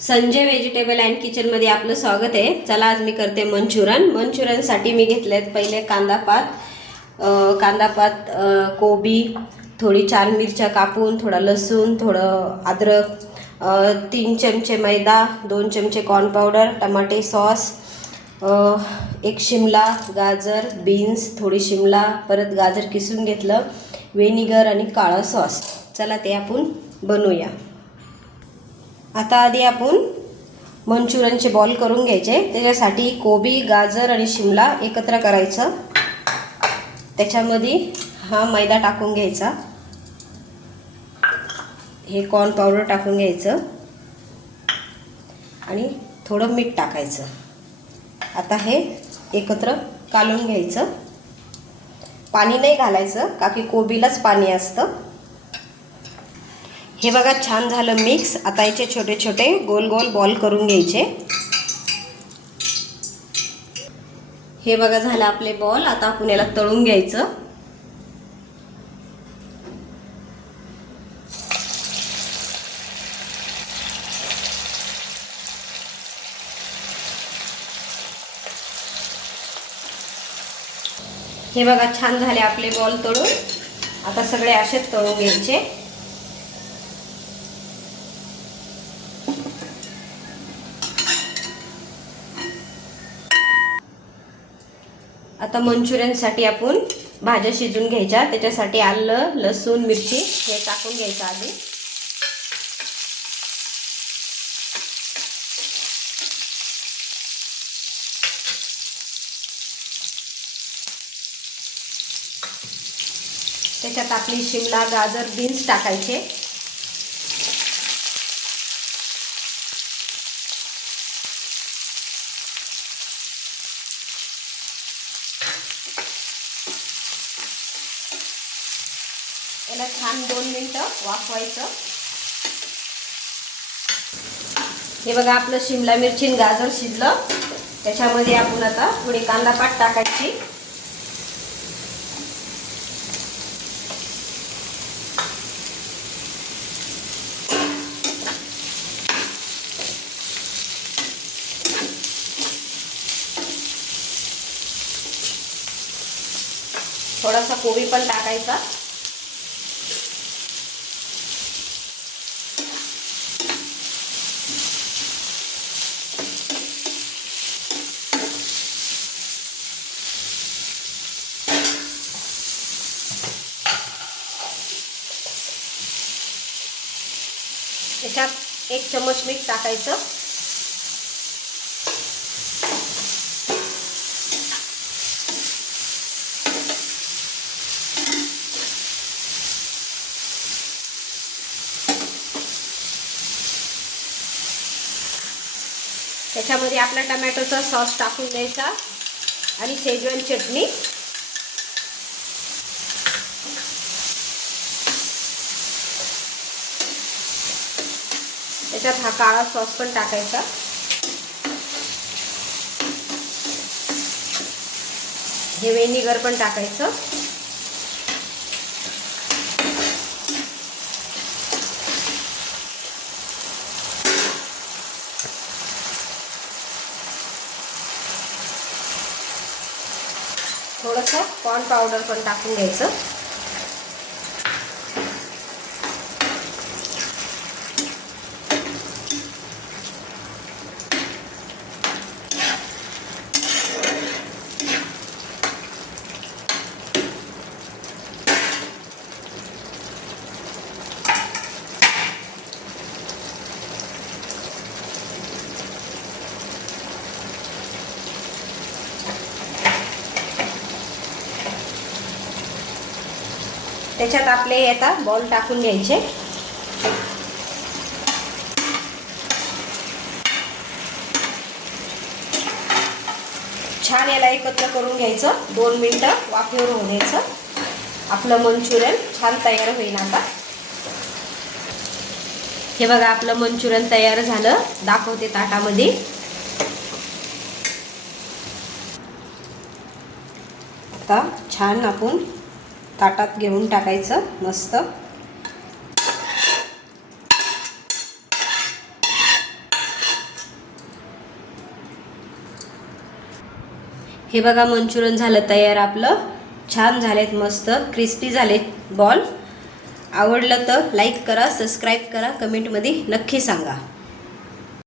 Sanjay vegetable and किचनमध्ये आपलं स्वागत आहे. चला आज मी करते मंचुरन. मंचुरनसाठी मी घेतले आहेत पहिले कांदापात कांदापात कोबी थोडी चार मिरच्या कापून थोडा लसूण थोडं अद्रक तीन चमचे मैदा दोन चमचे कॉर्न पावडर टमाटे सॉस एक शिमला गाजर बीन्स थोडी शिमला परत गाजर किसून घेतलं व्हिनिगर आणि काळा सॉस. चला ते आपण बनवूया. आता आधी आपण मंचुरनचे बॉल करून घ्यायचे. त्याच्यासाठी कोबी गाजर आणि शिमला एकत्र करायचं. त्याच्यामध्ये हा मैदा टाकून घ्यायचा. हे कॉर्न पावडर टाकून घ्यायचं. आणि थोडं मीठ टाकायचं. आता हे एकत्र कालून घ्यायचं. पाणी नाही घालायचं का की कोबीलाच पाणी असतं. हे बघा छान झालं मिक्स आता याचे छोटे छोटे गोल गोल बॉल करून घ्यायचे. हे बघा झालं आपले बॉल आता आपण याला तळून घ्यायचं. हे बघा छान झाले आपले बॉल तळून. आता सगळे असेच तळून घ्यायचे. आता मंचुरियनसाठी आपण भाज्या शिजून घ्यायच्या. त्याच्यासाठी आलं लसूण मिरची हे टाकून घ्यायचं आधी. त्याच्यात आपली शिमला गाजर बीन्स टाकायचे. याला छान दोन मिनटं वाफवायचं. हे बघा आपलं शिमला मिरची आणि गाजर शिजलं. त्याच्यामध्ये आपण आता थोडी कांदा पात टाकायची. थोडासा कोबी पण टाकायचा. त्याच्यात एक चमच मीठ टाकायचं. त्याच्यामध्ये आपला टमॅटोचा सॉस टाकून द्यायचा आणि शेजवान चटणी. त्याच्यात हा काळा सॉस पण टाकायचा. हे वेनिगर पण टाकायचं. थोडंसं कॉर्न पावडर पण टाकून घ्यायचं. त्याच्यात आपले आता बॉल टाकून घ्यायचे. छान याला एकत्र करून घ्यायचं. दोन मिनटं वाफेवर होऊन द्यायचं. आपलं मंचुरियन छान तयार होईल आता. हे बघा आपलं मंचुरियन तयार झालं. दाखवते ताटामध्ये. आता छान आपण ताटात घेऊन टाकायचं मस्त. हे बघा मंचुरियन झालं तयार आपलं. छान झालेत मस्त. क्रिस्पी झालेत बॉल. आवडलं तर लाईक करा सबस्क्राईब करा कमेंटमध्ये नक्की सांगा.